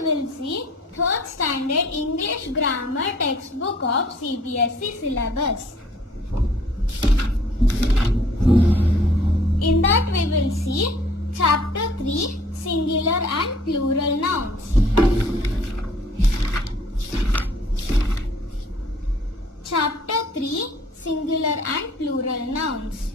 we will see 3rd standard English grammar textbook of CBSE syllabus. In that we will see chapter 3 singular and plural nouns. Chapter 3 singular and plural nouns.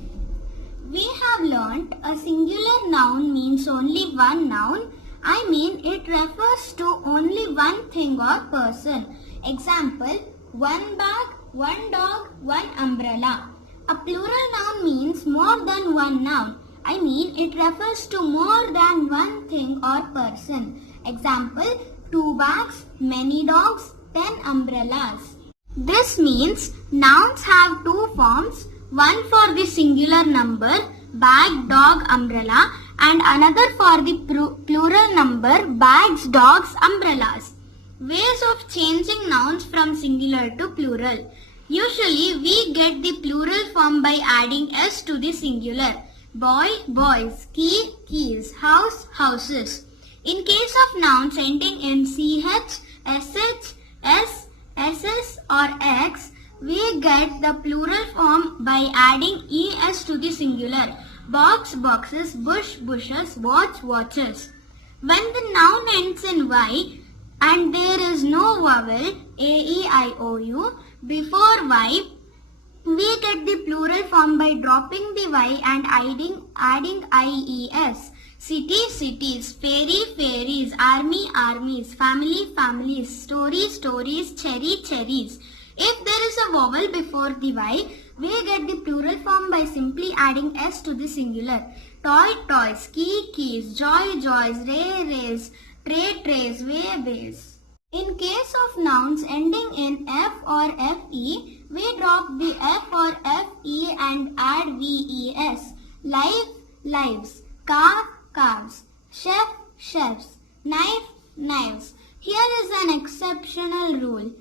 We have learnt a singular noun means only one noun. I mean it refers to only one thing or person. Example, one bag, one dog, one umbrella. A plural noun means more than one noun. I mean it refers to more than one thing or person. Example, 2 bags, many dogs, 10 umbrellas. This means nouns have 2 forms, one for the singular number, bag, dog, umbrella, and another for the plural number, bags, dogs, umbrellas. Ways of changing nouns from singular to plural. Usually we get the plural form by adding s to the singular. Boy, boys, key, keys, house, houses. In case of nouns ending in ch, sh, s, ss or x, we get the plural form by adding es to the singular. Box, boxes, bush, bushes, watch, watches. When the noun ends in y and there is no vowel a-e-i-o-u before y, we get the plural form by dropping the y and adding ies. City, cities, fairy, fairies, army, armies, family, families, story, stories, cherry, cherries. If there is a vowel before the y, we get the plural form by simply adding s to the singular. Toy, toys, key, keys, joy, joys, ray, rays, tray, trays, way, ways. In case of nouns ending in f or fe, we drop the f or fe and add ves. Life, lives, car, cars, chef, chefs, knife, knives. Here is an exceptional rule.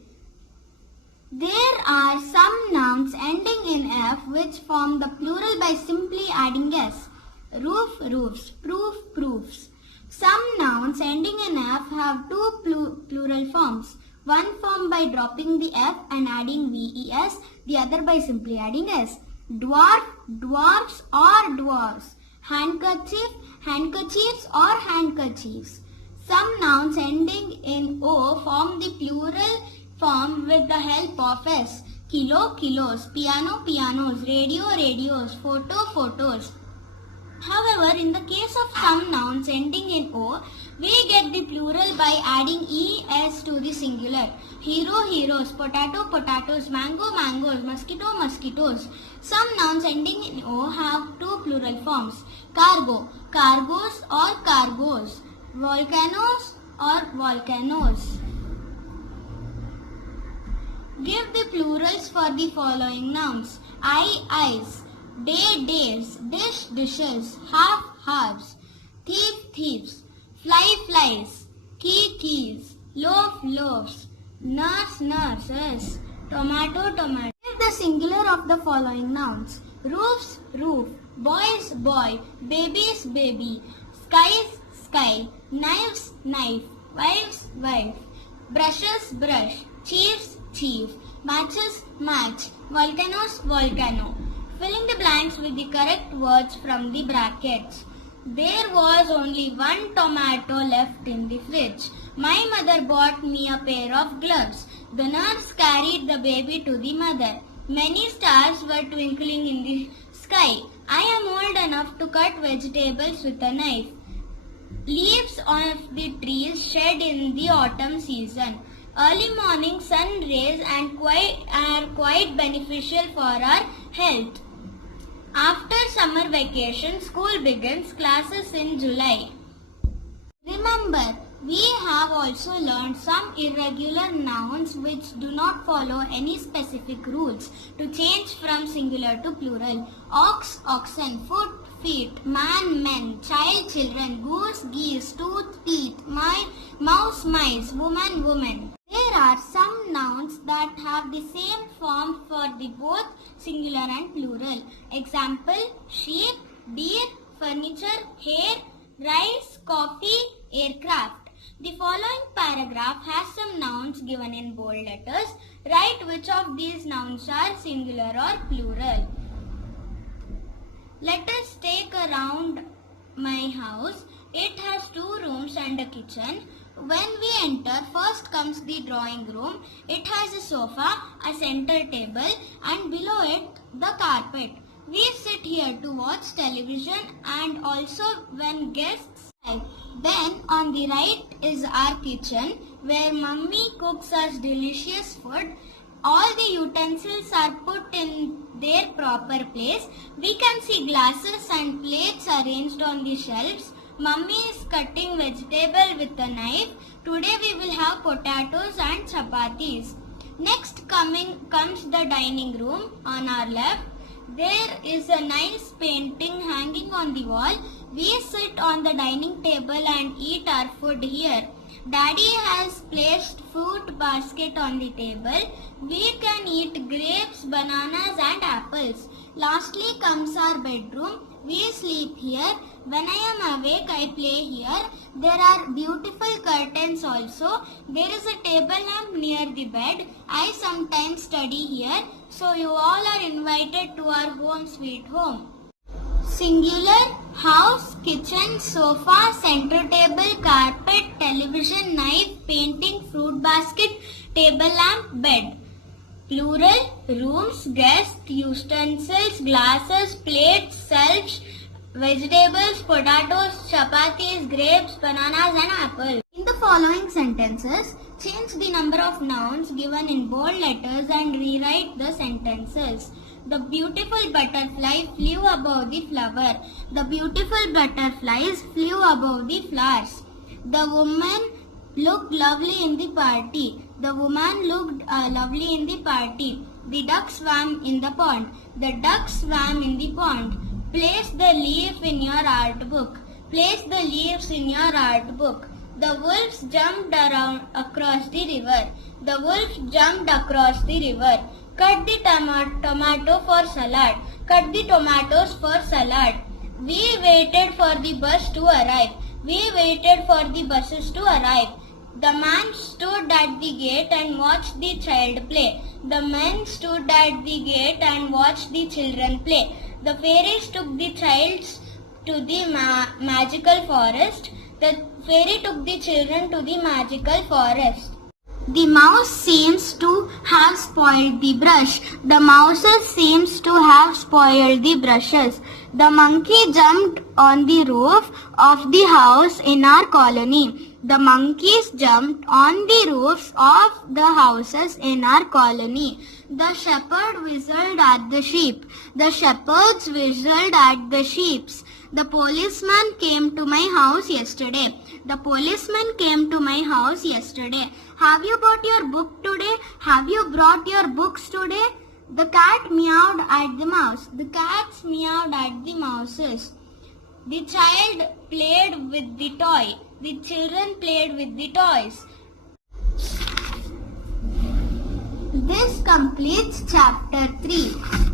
There are some nouns ending in f which form the plural by simply adding s. Roof, roofs, proof, proofs. Some nouns ending in f have 2 plural forms. One form by dropping the f and adding ves, the other by simply adding s. Dwarf, dwarfs or dwarfs. Handkerchief, handkerchiefs or handkerchiefs. Some nouns ending in o form the plural form with the help of s. Kilo, kilos, piano, pianos, radio, radios, photo, photos. However, in the case of some nouns ending in o, we get the plural by adding es to the singular. Hero, heroes, potato, potatoes, mango, mangoes, mosquito, mosquitoes. Some nouns ending in o have 2 plural forms. Cargo, cargos or cargos. Volcanoes or volcanoes. Give the plurals for the following nouns. Eye, eyes. Day, days. Dish, dishes. Half, halves. Thief, thieves. Fly, flies. Key, keys. Loaf, loaves. Nurse, nurses. Tomato, tomato. Give the singular of the following nouns. Roofs, roof. Boys, boy. Babies, baby. Skies, sky. Knives, knife. Wives, wife. Brushes, brush. Chiefs, chief. Matches, match. Volcanoes, volcano. Filling the blanks with the correct words from the brackets. There was only one tomato left in the fridge. My mother bought me a pair of gloves. The nurse carried the baby to the mother. Many stars were twinkling in the sky. I am old enough to cut vegetables with a knife. Leaves of the trees shed in the autumn season. Early morning sun rays are quite beneficial for our health. After summer vacation, school begins, classes in July. Remember, we have also learned some irregular nouns which do not follow any specific rules to change from singular to plural. Ox, oxen, foot, feet, man, men, child, children, goose, geese, tooth, teeth, mouse, mice, woman, woman. There are some nouns that have the same form for the both singular and plural. Example, sheep, deer, furniture, hair, rice, coffee, aircraft. The following paragraph has some nouns given in bold letters. Write which of these nouns are singular or plural. Let us take around my house. It has 2 rooms and a kitchen. When we enter, first comes the drawing room. It has a sofa, a center table, and below it the carpet. We sit here to watch television and also when guests arrive. Then on the right is our kitchen where mummy cooks us delicious food. All the utensils are put in their proper place. We can see glasses and plates arranged on the shelves. Mummy is cutting vegetable with a knife. Today we will have potatoes and chapatis. Next comes the dining room on our left. There is a nice painting hanging on the wall. We sit on the dining table and eat our food here. Daddy has placed fruit basket on the table. We can eat grapes, bananas and apples. Lastly comes our bedroom. We sleep here. When I am awake, I play here. There are beautiful curtains also. There is a table lamp near the bed. I sometimes study here. So you all are invited to our home sweet home. Singular: house, kitchen, sofa, center table, carpet, television, knife, painting, fruit basket, table lamp, bed. Plural: rooms, guests, utensils, glasses, plates, shelves, vegetables, potatoes, chapatis, grapes, bananas and apples. In the following sentences, change the number of nouns given in bold letters and rewrite the sentences. The beautiful butterfly flew above the flower. The beautiful butterflies flew above the flowers. The woman looked lovely in the party. The woman looked lovely in the party. The duck swam in the pond. The duck swam in the pond. Place the leaf in your art book. Place the leaves in your art book. The wolves jumped across the river. The wolf jumped across the river. Cut the tomato for salad. Cut the tomatoes for salad. We waited for the bus to arrive. We waited for the buses to arrive. The man stood at the gate and watched the child play. The men stood at the gate and watched the children play. The fairies took the childs to the magical forest. The fairy took the children to the magical forest. The mouse seems to have spoiled the brush. The mouses seems to have spoiled the brushes. The monkey jumped on the roof of the house in our colony. The monkeys jumped on the roofs of the houses in our colony. The shepherd whistled at the sheep. The shepherds whistled at the sheep. The policeman came to my house yesterday. The policeman came to my house yesterday. Have you bought your book today? Have you brought your books today? The cat meowed at the mouse. The cats meowed at the mouses. The child played with the toy. The children played with the toys. This completes chapter 3.